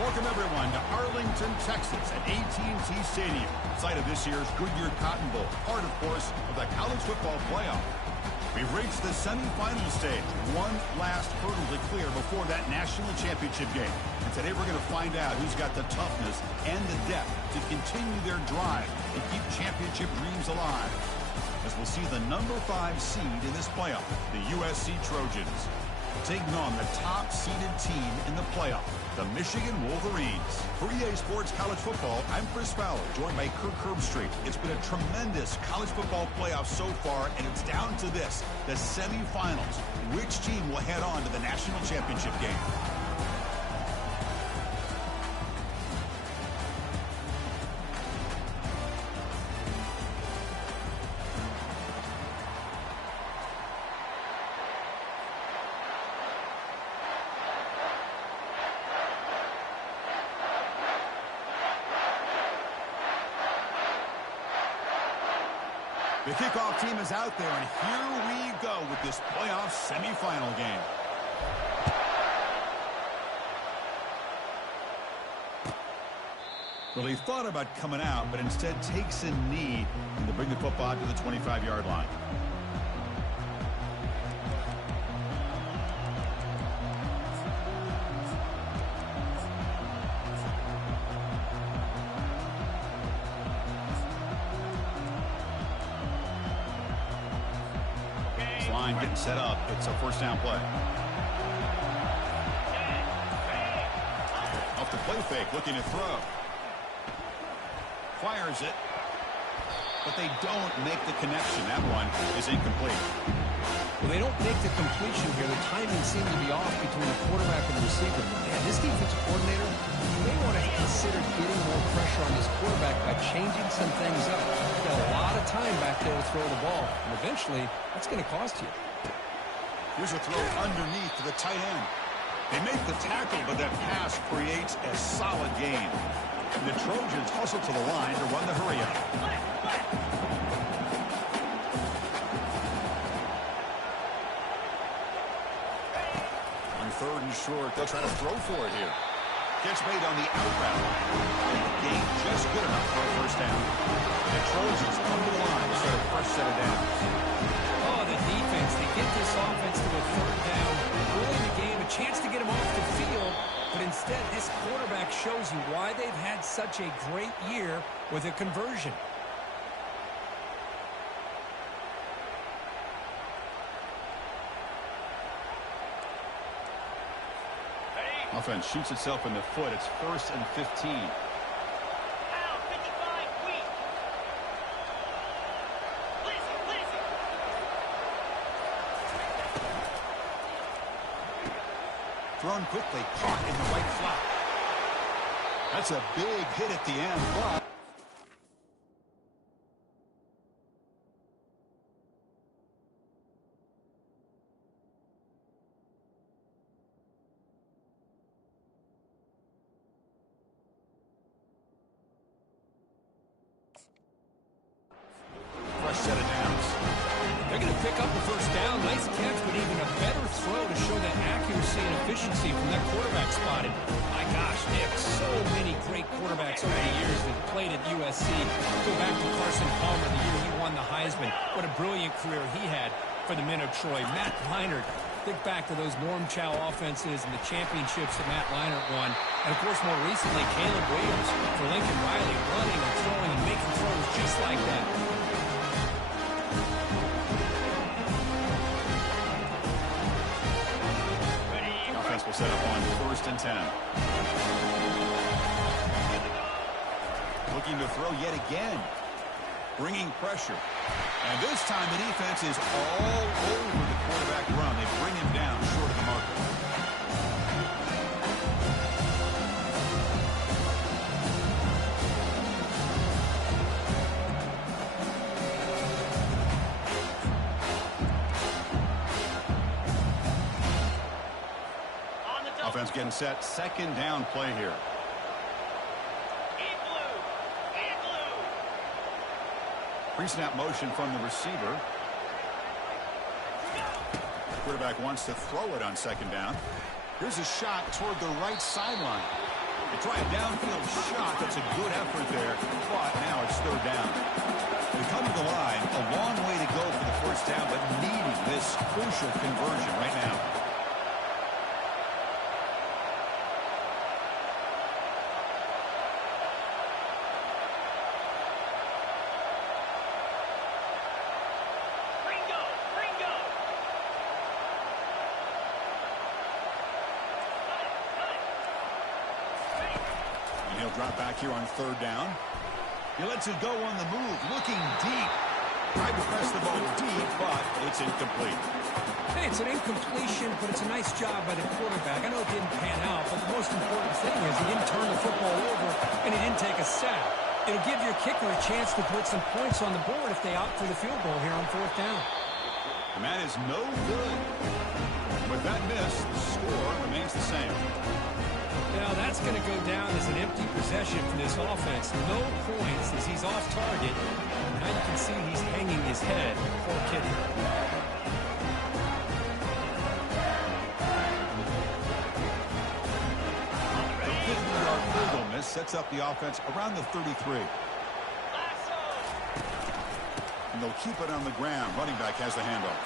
Welcome, everyone, to Arlington, Texas at AT&T Stadium, site of this year's Goodyear Cotton Bowl, part, of course, of the college football playoff. We've reached the semifinal stage, one last hurdle to clear before that national championship game. And today we're going to find out who's got the toughness and the depth to continue their drive and keep championship dreams alive. As we'll see the number 5 seed in this playoff, the USC Trojans, taking on the top-seeded team in the playoff, the Michigan Wolverines. For EA Sports College Football, I'm Chris Fowler, joined by Kirk Herbstreit. It's been a tremendous college football playoff so far, and it's down to this, the semifinals. Which team will head on to the national championship game? The kickoff team is out there, and here we go with this playoff semifinal game. Well, he thought about coming out, but instead takes a knee to bring the football to the 25-yard line. Line getting set up. It's a first down play. Off the play fake, looking to throw. Fires it, but they don't make the connection. That one is incomplete. Well, they don't make the completion here. The timing seemed to be off between the quarterback and the receiver. Man, this defensive coordinator, you may want to consider getting more pressure on this quarterback by changing some things up. He's got a lot of time back there to throw the ball, and eventually that's going to cost you. Here's a throw underneath to the tight end. They make the tackle, but that pass creates a solid gain. And the Trojans hustle to the line to run the hurry-up. On third and short, they'll try to throw for it here. Catch made on the out route. Gain just good enough for a first down. The Trojans come to the line to start a fresh set of downs. Oh, the defense. They get this offense to a third down early in the game, a chance to get them off the field, but instead this quarterback shows you why they've had such a great year with a conversion. Offense shoots itself in the foot. It's 1st and 15. Thrown quickly, caught in the right flat. That's a big hit at the end, but fresh set of downs. They're going to pick up the first down. Nice catch, but even a better throw to show that accuracy and efficiency from that quarterback spot. And my gosh, Nick, so many great quarterbacks over the years that played at USC. Go back to Carson Palmer the year he won the Heisman. What a brilliant career he had for the men of Troy. Matt Leinart, think back to those Norm Chow offenses and the championships that Matt Leinart won. And, of course, more recently, Caleb Williams for Lincoln Riley, running and throwing and making throws just like that. Will set up on 1st and 10. Looking to throw yet again. Bringing pressure. And this time the defense is all over the quarterback run. They bring him down short of the marker. Offense getting set. 2nd down play here. Pre-snap motion from the receiver. Quarterback wants to throw it on 2nd down. Here's a shot toward the right sideline. They try a downfield shot. That's a good effort there, but now it's third down. They come to the line, a long way to go for the first down, but needing this crucial conversion right now. He'll drop back here on third down. He lets it go on the move, looking deep. Tried to press the ball deep, but it's incomplete. Hey, it's an incompletion, but it's a nice job by the quarterback. I know it didn't pan out, but the most important thing is he didn't turn the football over, and he didn't take a sack. It'll give your kicker a chance to put some points on the board if they opt for the field goal here on fourth down. And that is no good. With that miss, the score remains the same. Now that's going to go down as an empty possession for this offense. No points as he's off target. Now you can see he's hanging his head. Poor kicker. The 50-yard field goal miss sets up the offense around the 33. And they'll keep it on the ground. Running back has the handoff.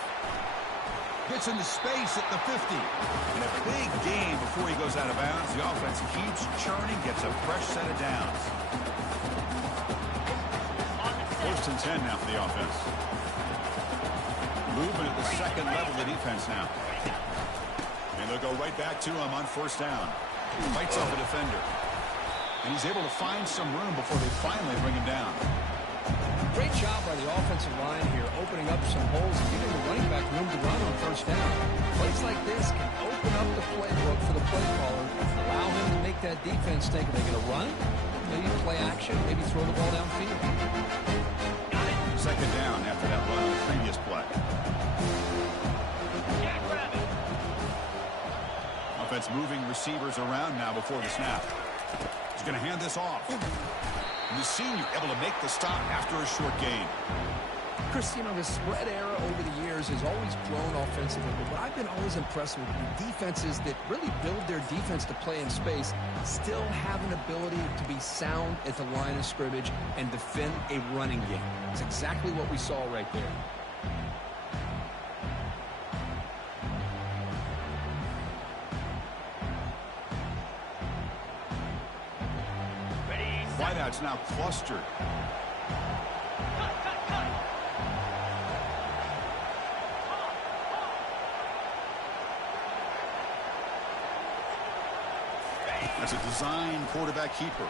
Gets into space at the 50. And a big gain before he goes out of bounds. The offense keeps churning, gets a fresh set of downs. First and 10 now for the offense. Movement at the second level of the defense now. And they'll go right back to him on first down. Fights off a defender. And he's able to find some room before they finally bring him down. Great job by the offensive line here, opening up some holes and giving the running back room to run on first down. Plays like this can open up the playbook for the play caller, allow him to make that defense think, are they going to run? Maybe play action, maybe throw the ball downfield. Second down after that run on the previous play. Offense moving receivers around now before the snap. He's going to hand this off. And the senior able to make the stop after a short gain. Chris, you know, the spread era over the years has always grown offensively, but what I've been always impressed with the defenses that really build their defense to play in space still have an ability to be sound at the line of scrimmage and defend a running game. It's exactly what we saw right there. Wideout's now clustered. That's a design quarterback keeper.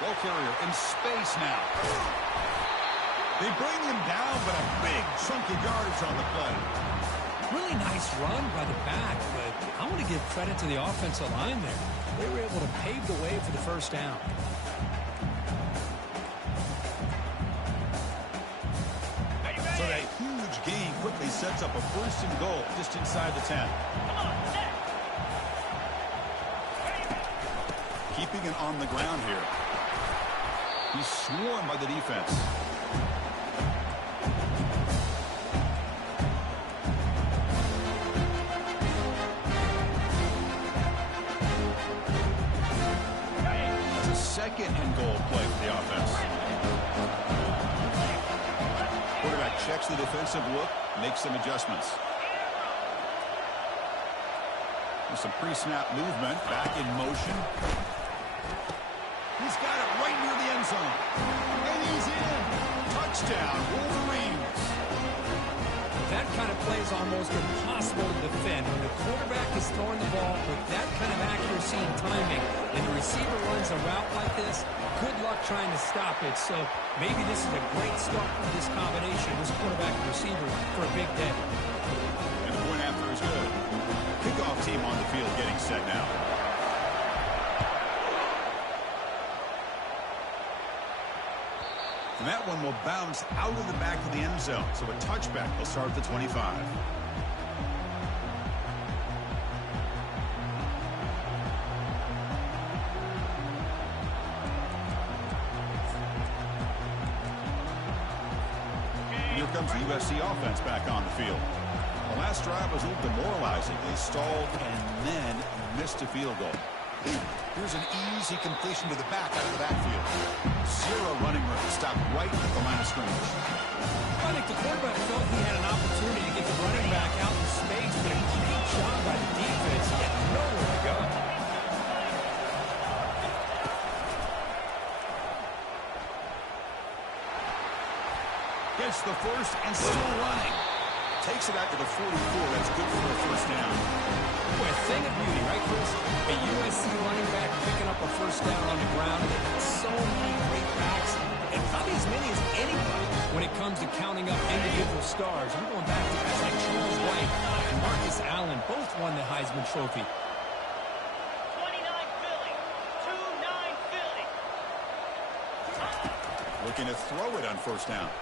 Ball carrier in space now. They bring him down, but a big chunk of yardage on the play. Really nice run by the back, but I want to give credit to the offensive line there. They were able to pave the way for the first down. So that huge gain quickly sets up a first and goal just inside the 10. Keeping it on the ground here. He's swarmed by the defense. That's a second and goal play for the offense. Quarterback checks the defensive look, makes some adjustments. There's some pre-snap movement, back in motion. He's got it right near the end zone. And he's in. Touchdown, Wolverines. That kind of play is almost impossible to defend. When the quarterback is throwing the ball with that kind of accuracy and timing, and the receiver runs a route like this, good luck trying to stop it. So maybe this is a great start for this combination, this quarterback and receiver, for a big day. And the point after is good. Kickoff team on the field getting set now. And that one will bounce out of the back of the end zone. So a touchback will start at the 25. And here comes the USC offense back on the field. The last drive was a little demoralizing. They stalled and then missed a field goal. Here's an easy completion to the back out of the backfield. Zero running room. Stop right at the line of scrimmage. I think the quarterback felt he had an opportunity to get the running back out in space, but a great job by the defense. He had nowhere to go. Gets the first and still running. Takes it out to the 44. That's good for a first down. Boy, a thing of beauty, right, Chris? A USC running back picking up a first down on the ground. They've got so many great backs, and probably as many as anybody when it comes to counting up individual stars. I'm going back to guys like Charles White and Marcus Allen. Both won the Heisman Trophy. 29 Philly. 2-9 Philly. Looking to throw it on first down.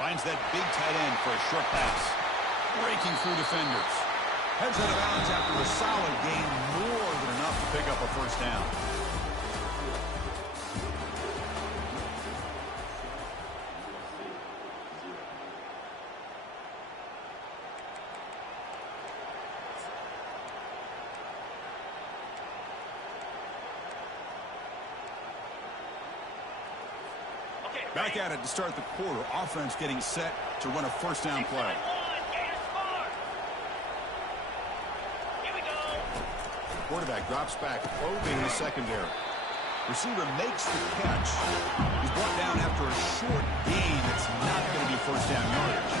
Finds that big tight end for a short pass. Breaking through defenders. Heads out of bounds after a solid gain, more than enough to pick up a first down. Back at it to start the quarter. Offense getting set to run a first down play. Quarterback drops back, probing the secondary. Receiver makes the catch. He's brought down after a short gain. It's not going to be first down yardage.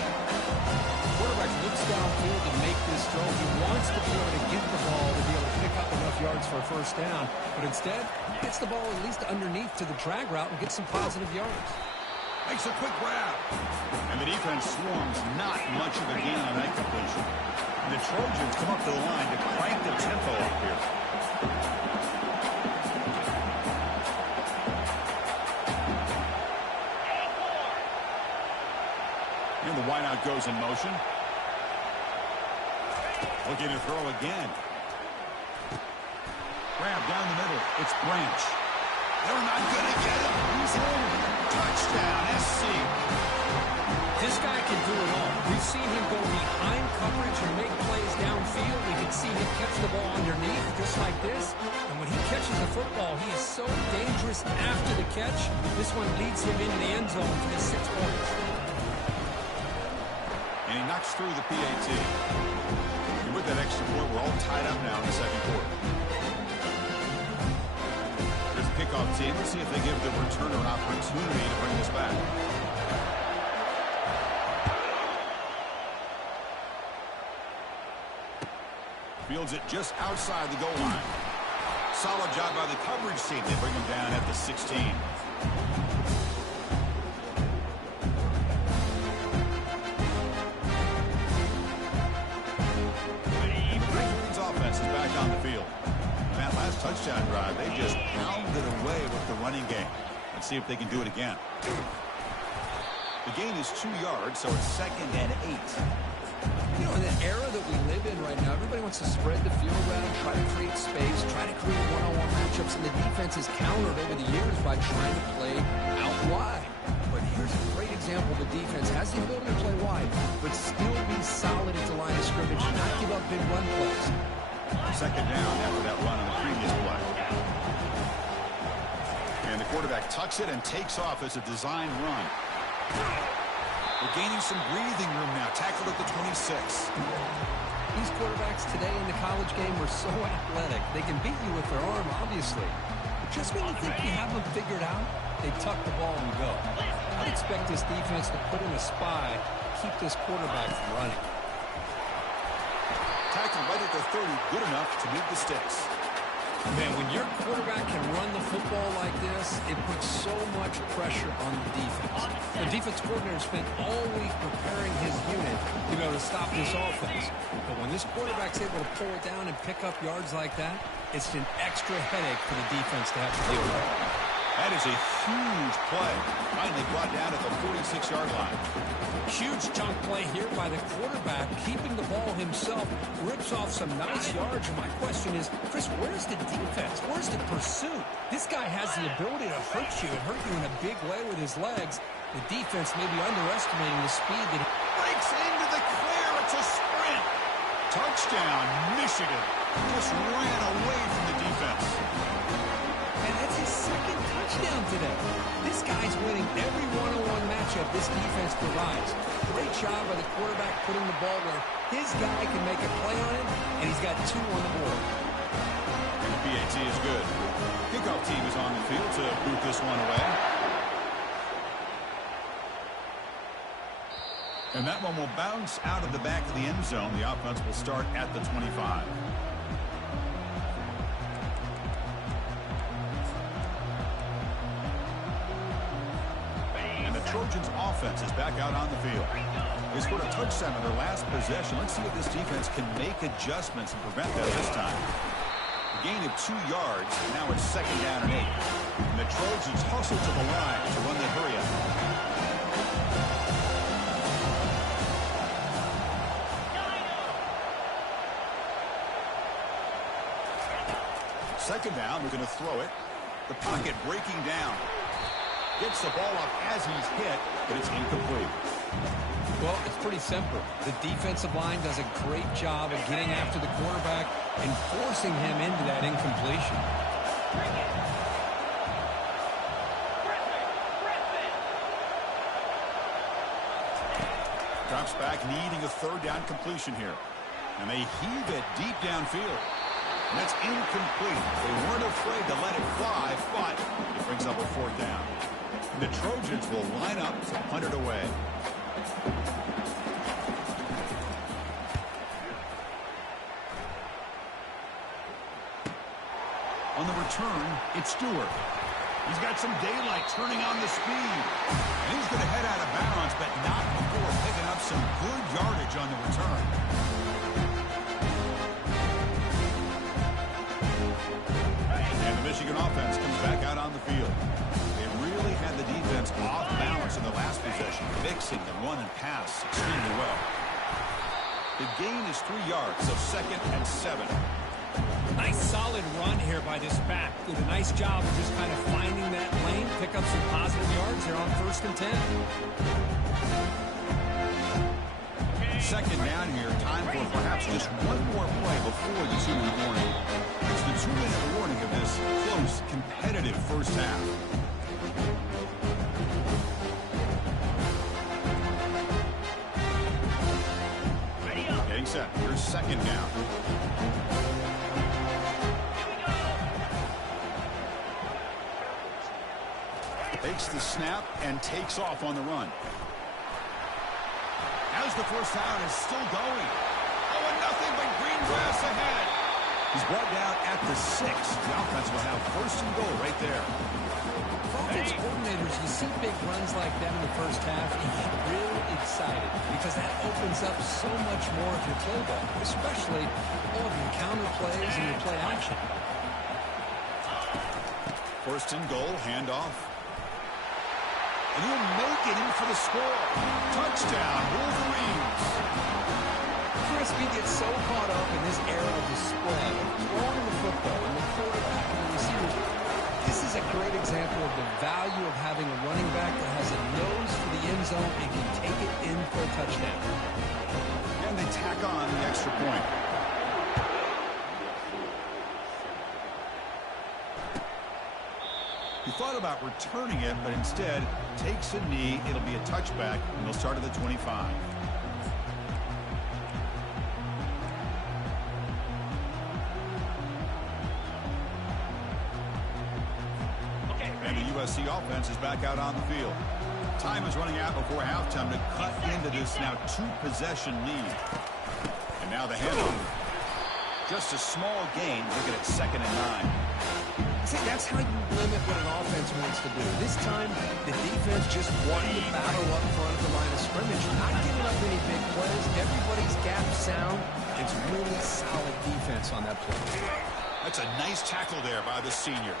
Quarterback looks downfield to make this throw. He wants to be able to get the ball to be able to pick up enough yards for a first down. But instead, gets the ball at least underneath to the drag route and gets some positive yards. Makes a quick grab. And the defense swarms. Not much of a gain on that completion. And the Trojans come up to the line to crank the tempo up here. And the wideout goes in motion. Looking to throw again. Grab down the middle. It's Branch. They're not going to get him. He's in. Touchdown, SC. This guy can do it all. We've seen him go behind coverage and make plays downfield. We can see him catch the ball underneath just like this. And when he catches the football, he is so dangerous after the catch. This one leads him into the end zone for his 6 points. And he knocks through the PAT. And with that extra point, we're all tied up now in the second quarter. There's a kickoff team. Let's see if they give the returner an opportunity to bring this back. Fields it just outside the goal line. Solid job by the coverage team. They bring him down at the 16. Offense is back on the field. And that last touchdown drive, they just pounded away with the running game. Let's see if they can do it again. The gain is 2 yards, so it's 2nd and 8. You know, in the era that we live in right now, everybody wants to spread the field around, try to create space, try to create one-on-one matchups, and the defense has countered over the years by trying to play out wide. But here's a great example. The defense has the ability to play wide, but still be solid at the line of scrimmage and not give up big run plays. 2nd down after that run on the previous play. And the quarterback tucks it and takes off as a design run. We're gaining some breathing room now. Tackled at the 26. These quarterbacks today in the college game are so athletic. They can beat you with their arm, obviously. But just when you think you have them figured out, they tuck the ball and go. I'd expect this defense to put in a spy, keep this quarterback from running. Tackled right at the 30, good enough to move the sticks. Man, when your quarterback can run the football like this, it puts so much pressure on the defense. The defense coordinator spent all week preparing his unit to be able to stop this offense. But when this quarterback's able to pull it down and pick up yards like that, it's an extra headache for the defense to have to deal with. That is a huge play. Finally brought down at the 46-yard line. Huge chunk play here by the quarterback, keeping the ball himself, rips off some nice yards. And my question is, Chris, where's the defense? Where's the pursuit? This guy has the ability to hurt you and hurt you in a big way with his legs. The defense may be underestimating the speed that he breaks into the clear. It's a sprint. Touchdown, Michigan. Just ran away from the defense. And that's his second touchdown today. This guy's winning every one-on-one matchup this defense provides. Great job by the quarterback putting the ball where his guy can make a play on it, and he's got 2 on the board. And the PAT is good. Kickoff team is on the field to boot this one away. And that one will bounce out of the back of the end zone. The offense will start at the 25. And the Trojans offense is back out on the field. They scored a touchdown in their last possession. Let's see if this defense can make adjustments and prevent that this time. A gain of 2 yards. Now it's 2nd down and 8. And the Trojans hustle to the line to run the hurry up. Second down, we're going to throw it. The pocket breaking down. Gets the ball up as he's hit, but it's incomplete. Well, it's pretty simple. The defensive line does a great job of getting after the quarterback and forcing him into that incompletion. Drops back, needing a 3rd down completion here. And they heave it deep downfield. And that's incomplete. They weren't afraid to let it fly, but it brings up a 4th down. The Trojans will line up to punt it away. On the return, it's Stewart. He's got some daylight turning on the speed. And he's going to head out of bounds, but not before picking up some good yardage on the return. And the Michigan offense comes back out on the field. They really had the defense off balance in the last possession, mixing the run and pass extremely well. The gain is 3 yards, so 2nd and 7. Nice solid run here by this back. Did a nice job of just kind of finding that lane, pick up some positive yards here on 1st and 10. 2nd down here, time for perhaps just one more play before the 2-minute warning. It's the 2-minute warning of this close, competitive first half. Getting set. Here's 2nd down. Takes the snap and takes off on the run. As the first down is still going. Oh, and nothing but green grass ahead. He's brought down at the 6. The offense will have 1st and goal right there. Offense coordinators, you see big runs like that in the first half, you get really excited because that opens up so much more of your playbook, especially all of your counter plays and your play action. 1st and goal, handoff. And he'll make it in for the score. Touchdown, Wolverines. Crispy gets so caught up in this era of the spread, throwing the football and the quarterback and the receiver. This is a great example of the value of having a running back that has a nose for the end zone and can take it in for a touchdown. And they tack on the extra point. He thought about returning it, but instead takes a knee. It'll be a touchback, and they'll start at the 25. And the USC offense is back out on the field. Time is running out before halftime to cut into this now 2-possession lead. And now the handoff. Just a small gain, looking at 2nd and 9. See, that's how you limit what an offense wants to do. This time, the defense just wanted to battle up front of the line of scrimmage, not giving up any big plays. Everybody's gap sound. It's really solid defense on that play. That's a nice tackle there by the senior.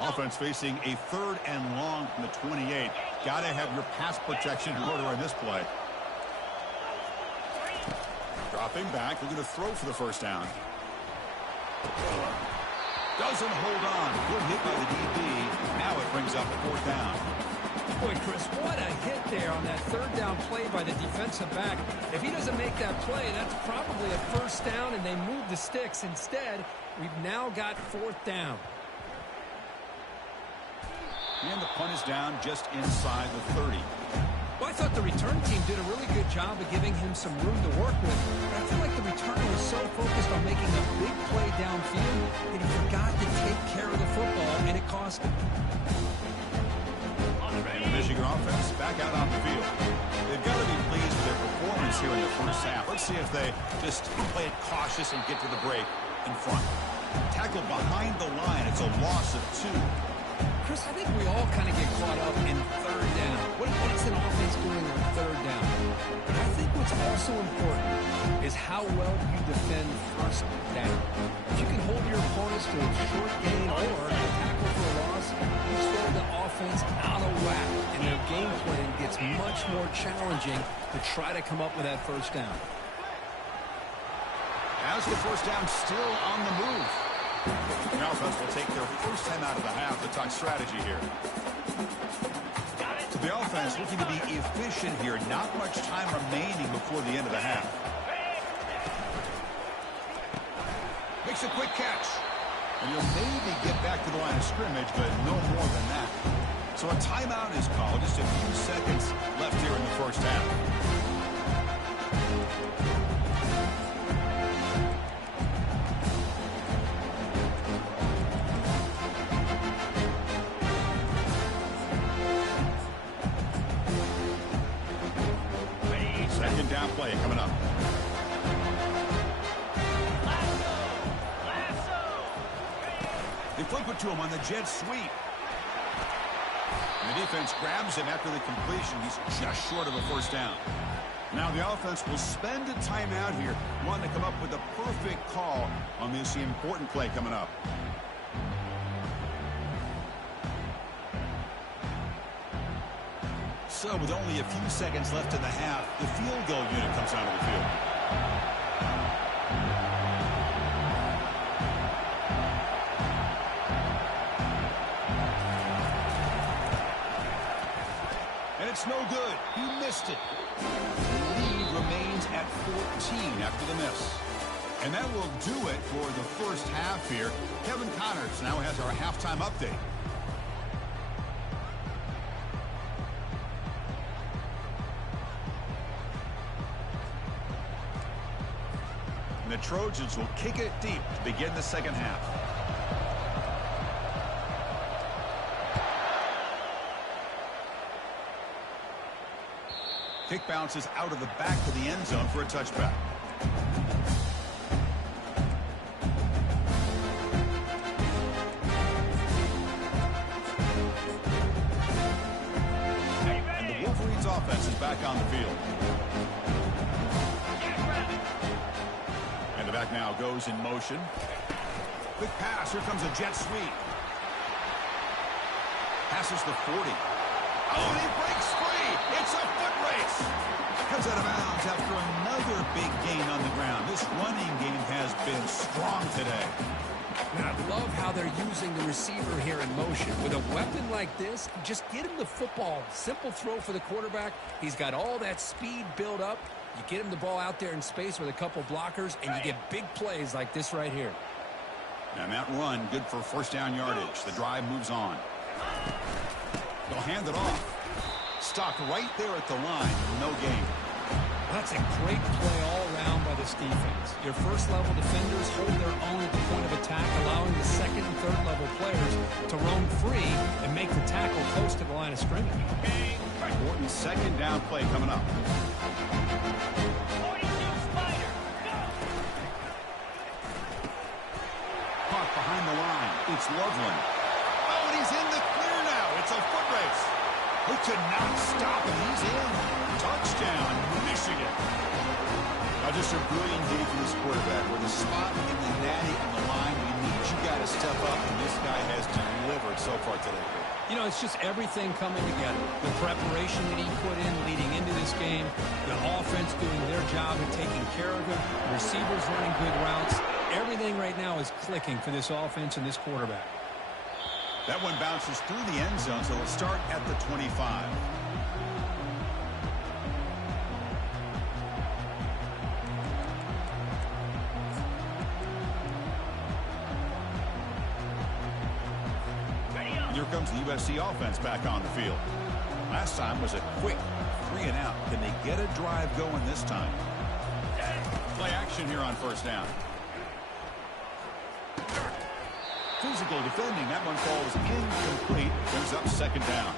Offense facing a 3rd and long from the 28. Got to have your pass protection in order on this play. Dropping back, looking to throw for the first down. Doesn't hold on. Good hit by the DB. Now it brings up 4th down. Boy, Chris, what a hit there on that 3rd down play by the defensive back. If he doesn't make that play, that's probably a 1st down, and they move the sticks. Instead, we've now got 4th down. And the punt is down just inside the 30. Well, I thought the return team did a really good job of giving him some room to work with. But I feel like the returner was so focused on making a big play downfield that he forgot to take care of the football, and it cost him. And the Michigan offense back out on the field. They've got to be pleased with their performance here in the first half. Let's see if they just play it cautious and get to the break in front. Tackle behind the line. It's a loss of 2. Chris, I think we all kind of get caught up in 3rd down. What's an offense doing on 3rd down? But I think what's also important is how well you defend 1st down. If you can hold your opponents to a short gain or a tackle for a loss, you throw the offense out of whack, and their game plan gets much more challenging to try to come up with that 1st down. As the 1st down still on the move. The offense will take their first time out of the half to talk strategy here. So the offense looking to be efficient here. Not much time remaining before the end of the half. Makes a quick catch. And you'll maybe get back to the line of scrimmage, but no more than that. So a timeout is called. Just a few seconds left here in the first half. Down play coming up. They flip it to him on the jet sweep. And the defense grabs him after the completion. He's just short of a 1st down. Now the offense will spend a timeout here, wanting to come up with a perfect call on this important play coming up. So with only a few seconds left in the half, the field goal unit comes out of the field. And it's no good. He missed it. The lead remains at 14 after the miss. And that will do it for the first half here. Kevin Connors now has our halftime update. The Trojans will kick it deep to begin the second half. Kick bounces out of the back of the end zone for a touchback. And the Wolverines offense is back on the field. Back now goes in motion. Quick pass. Here comes a jet sweep. Passes the 40. Oh, and he breaks free. It's a foot race. Comes out of bounds after another big gain on the ground. This running game has been strong today. And I love how they're using the receiver here in motion. With a weapon like this, just get him the football. Simple throw for the quarterback. He's got all that speed built up. You get him the ball out there in space with a couple blockers, and you get big plays like this right here. And that run, good for 1st down yardage. The drive moves on. They'll hand it off. Stopped right there at the line. No gain. That's a great play all around by this defense. Your first-level defenders hold their own at the point of attack, allowing the second and third-level players to roam free and make the tackle close to the line of scrimmage. Important 2nd down play coming up. Caught behind the line. It's Loveland. Oh, and he's in the clear now. It's a foot race. Who could not stop him? He's in. Touchdown, Michigan. Now just a brilliant day for this quarterback. With a spot in the natty on the line, we need you guys to step up, and this guy has delivered effort so far today? You know, it's just everything coming together. The preparation that he put in leading into this game, the offense doing their job and taking care of him, receivers running good routes. Everything right now is clicking for this offense and this quarterback. That one bounces through the end zone, so it'll start at the 25. Here comes the USC offense back on the field. Last time was a quick 3-and-out. Can they get a drive going this time? Play action here on first down. Physical defending. That one falls incomplete. Brings up second down.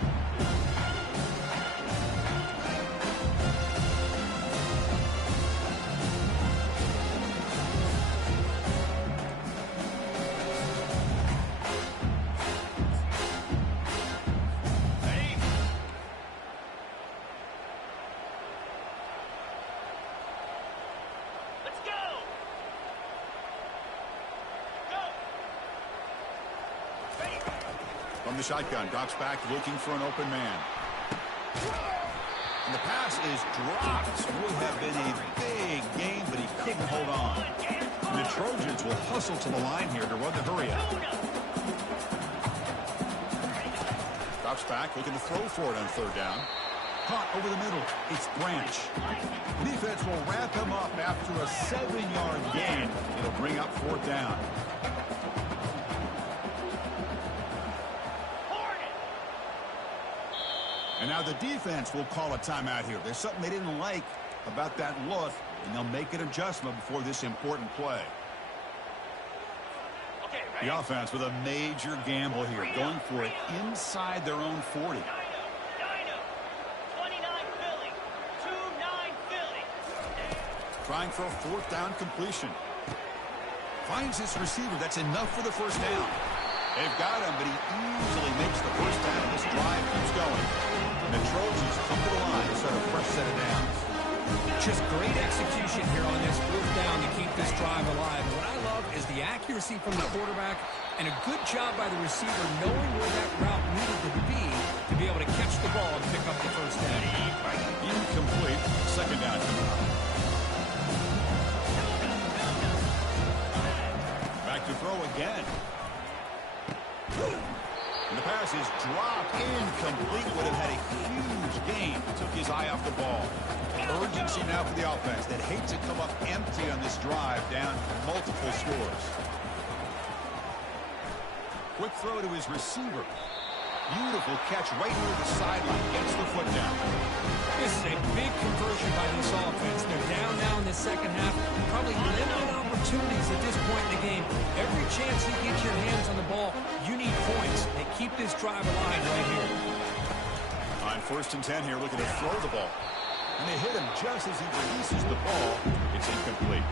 From the shotgun, drops back looking for an open man. And the pass is dropped. Would have been a big game, but he couldn't hold on. And the Trojans will hustle to the line here to run the hurry up. Drops back, looking to throw for it on third down. Caught over the middle. It's Branch. The defense will wrap him up after a 7-yard gain. It'll bring up fourth down. And now the defense will call a timeout here. There's something they didn't like about that look, and they'll make an adjustment before this important play. The offense with a major gamble here, going for it inside their own 40. Trying for a fourth down completion. Finds his receiver. That's enough for the first down. They've got him, but he easily makes the first down. This drive keeps going. And the Trojans come to the line to start a fresh set of downs. Just great execution here on this fourth down to keep this drive alive. And what I love is the accuracy from the quarterback and a good job by the receiver knowing where that route needed to be able to catch the ball and pick up the first down. Incomplete. Second down coming up. Back to throw again. And the pass is dropped incomplete. Would have had a huge gain. Took his eye off the ball. Urgency now for the offense that hates to come up empty on this drive, down multiple scores. Quick throw to his receiver. Beautiful catch right near the sideline. Gets the foot down. This is a big conversion by this offense. They're down now in the second half. Probably limited opportunities at this point in the game. Every chance you get your hands on the ball, you need points. They keep this drive alive right here. On 1st and 10 here, looking to throw the ball. And they hit him just as he releases the ball. It's incomplete.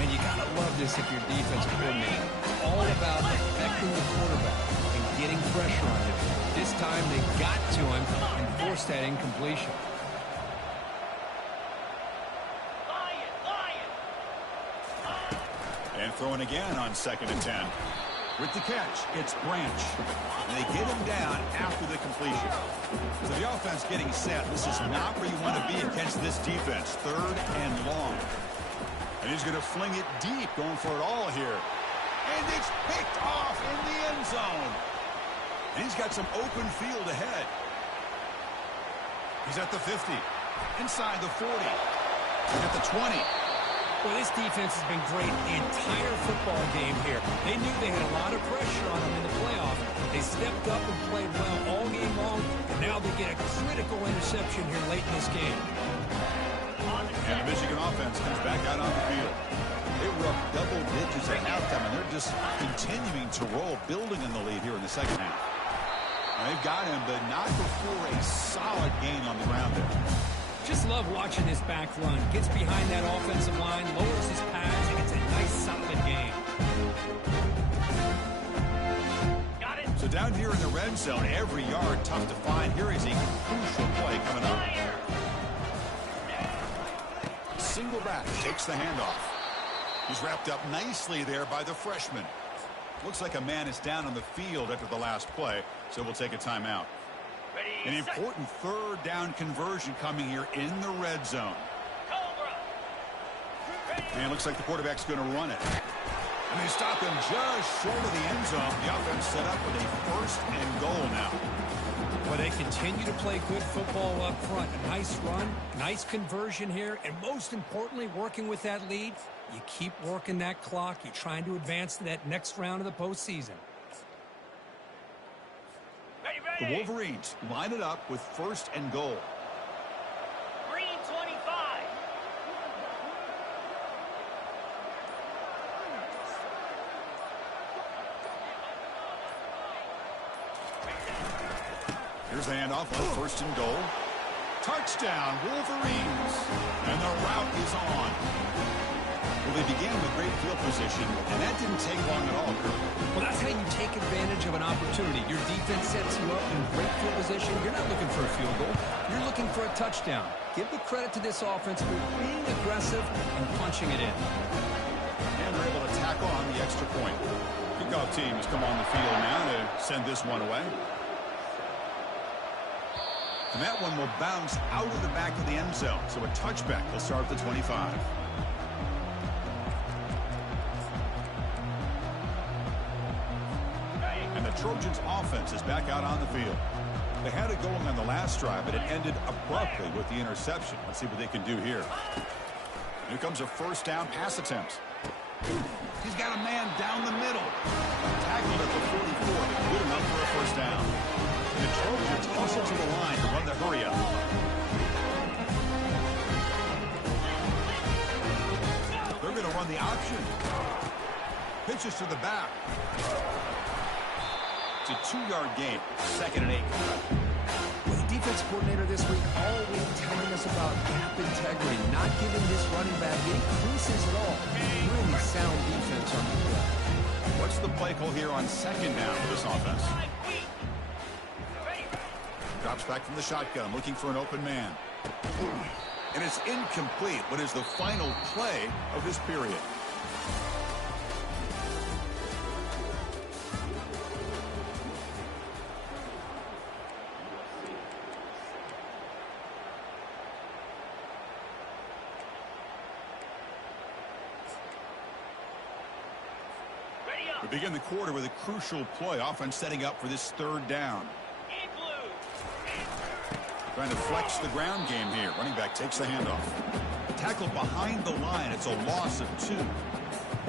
Man, you gotta love this if you're defensive coordinator. All about affecting the quarterback and getting pressure on him. This time they got to him and forced that incompletion. And throwing again on 2nd and 10. With the catch, it's Branch. And they get him down after the completion. So the offense getting set. This is not where you want to be against this defense. 3rd and long. And he's going to fling it deep, going for it all here. And it's picked off in the end zone. And he's got some open field ahead. He's at the 50. Inside the 40. He's at the 20. Well, this defense has been great the entire football game here. They knew they had a lot of pressure on them in the playoffs. They stepped up and played well all game long, and now they get a critical interception here late in this game. And the Michigan offense comes back out on the field. They were up double digits at halftime, and they're just continuing to roll, building in the lead here in the second half. And they've got him, but not before a solid gain on the ground there. Just love watching this back run. Gets behind that offensive line, lowers his pads, and it's a nice, solid game. Got it. So down here in the red zone, every yard tough to find. Here is a crucial play coming up. Single back, takes the handoff. He's wrapped up nicely there by the freshman. Looks like a man is down on the field after the last play, so we'll take a timeout. An important third down conversion coming here in the red zone. And looks like the quarterback's going to run it. And they stop him just short of the end zone. The offense set up with a first and goal now. Well, they continue to play good football up front. A nice run, nice conversion here, and most importantly, working with that lead, you keep working that clock. You're trying to advance to that next round of the postseason. The Wolverines line it up with first and goal. Green 25. Here's the handoff on first and goal. Touchdown, Wolverines. And the route is on. Well, they began with great field position, and that didn't take long at all, Kirk. Well, that's how you take advantage of an opportunity. Your defense sets you up in great field position. You're not looking for a field goal. You're looking for a touchdown. Give the credit to this offense for being aggressive and punching it in. And they're able to tack on the extra point. Kickoff team has come on the field now to send this one away. And that one will bounce out of the back of the end zone. So a touchback will start at the 25. And the Trojans offense is back out on the field. They had it going on the last drive, but it ended abruptly with the interception. Let's see what they can do here. Here comes a first down pass attempt. He's got a man down the middle. Tackled at the 44, but good enough for a first down. And the Trojans hustle to the line to run the hurry-up. They're going to run the option. Pitches to the back. It's a 2-yard gain, 2nd and 8. Well, the defense coordinator this week all week telling us about gap integrity, not giving this running back any creases at all. Really sound defense on the play. What's the play call here on 2nd down for this offense? Drops back from the shotgun, looking for an open man. And it's incomplete. What is the final play of this period? We begin the quarter with a crucial play. Offense setting up for this 3rd down. Trying to flex the ground game here. Running back takes the handoff. Tackled behind the line. It's a loss of 2.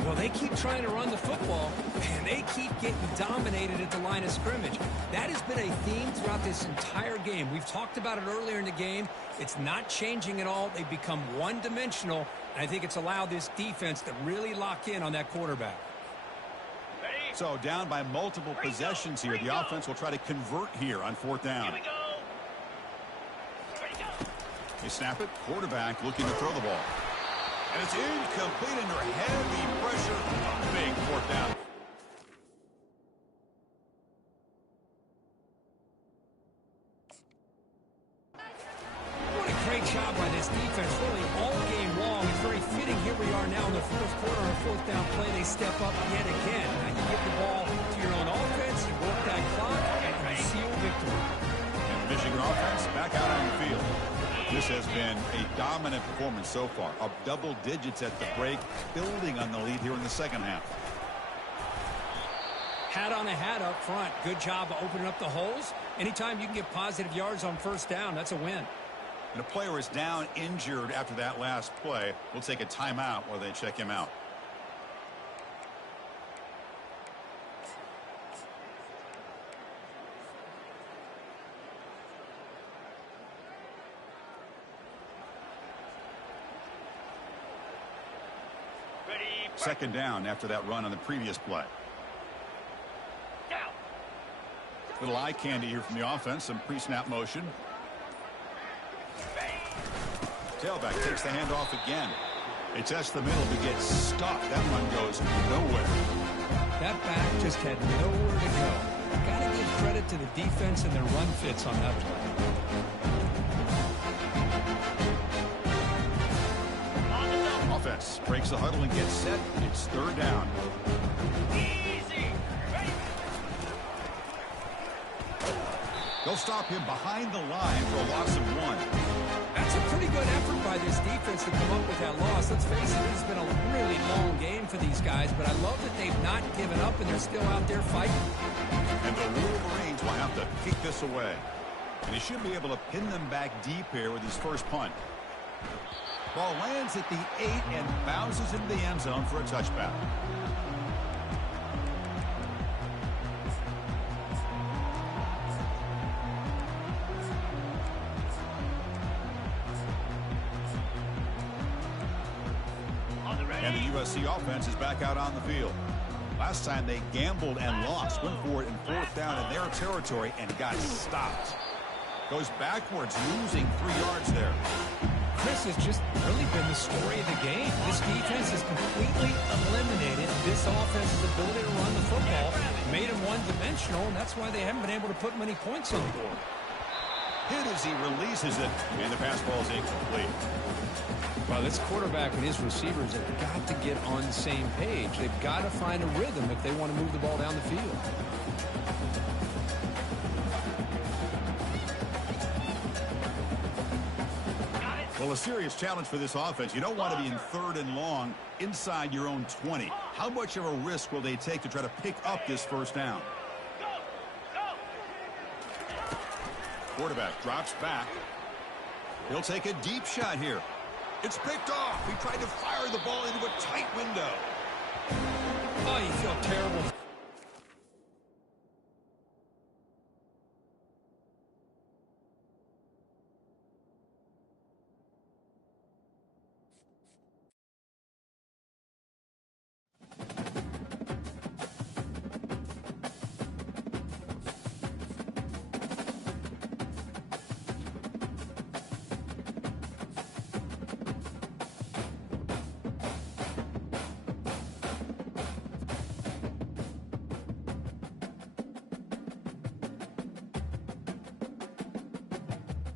Well, they keep trying to run the football, and they keep getting dominated at the line of scrimmage. That has been a theme throughout this entire game. We've talked about it earlier in the game. It's not changing at all. They've become one-dimensional, and I think it's allowed this defense to really lock in on that quarterback. So down by multiple possessions here. The offense will try to convert here on 4th down. Here we go. They snap it. Quarterback looking to throw the ball. And it's incomplete under heavy pressure. A big 4th down. What a great job by this defense really all game long. It's very fitting. Here we are now in the 4th quarter on a 4th down play. They step up yet again. Now you get the ball to your own offense. You work that clock and you seal victory. And the Michigan offense back out on the field. This has been a dominant performance so far. Up double digits at the break, building on the lead here in the 2nd half. Hat on a hat up front. Good job of opening up the holes. Anytime you can get positive yards on 1st down, that's a win. And a player is down injured after that last play. We'll take a timeout while they check him out. Second down after that run on the previous play. Little eye candy here from the offense. Some pre-snap motion. Tailback takes the handoff again. They test the middle but get stuck. That run goes nowhere. That back just had nowhere to go. Got to give credit to the defense and their run fits on that play. Offense breaks the huddle and gets set. It's 3rd down. Easy. They'll stop him behind the line for a loss of 1. That's a pretty good effort by this defense to come up with that loss. Let's face it, it's been a really long game for these guys, but I love that they've not given up and they're still out there fighting. And the Wolverines will have to kick this away. And he should be able to pin them back deep here with his first punt. Ball lands at the 8 and bounces into the end zone for a touchback. And the USC offense is back out on the field. Last time they gambled and lost, went for it in 4th down in their territory and got stopped. Goes backwards, losing 3 yards there. Chris, has just really been the story of the game. This defense has completely eliminated this offense's ability to run the football, made them one-dimensional, and that's why they haven't been able to put many points on the board. Hit as he releases it, and the pass ball is incomplete. Well, this quarterback and his receivers have got to get on the same page. They've got to find a rhythm if they want to move the ball down the field. Well, a serious challenge for this offense. You don't want to be in 3rd and long inside your own 20. How much of a risk will they take to try to pick up this first down? Quarterback drops back. He'll take a deep shot here. It's picked off. He tried to fire the ball into a tight window. Oh, you feel terrible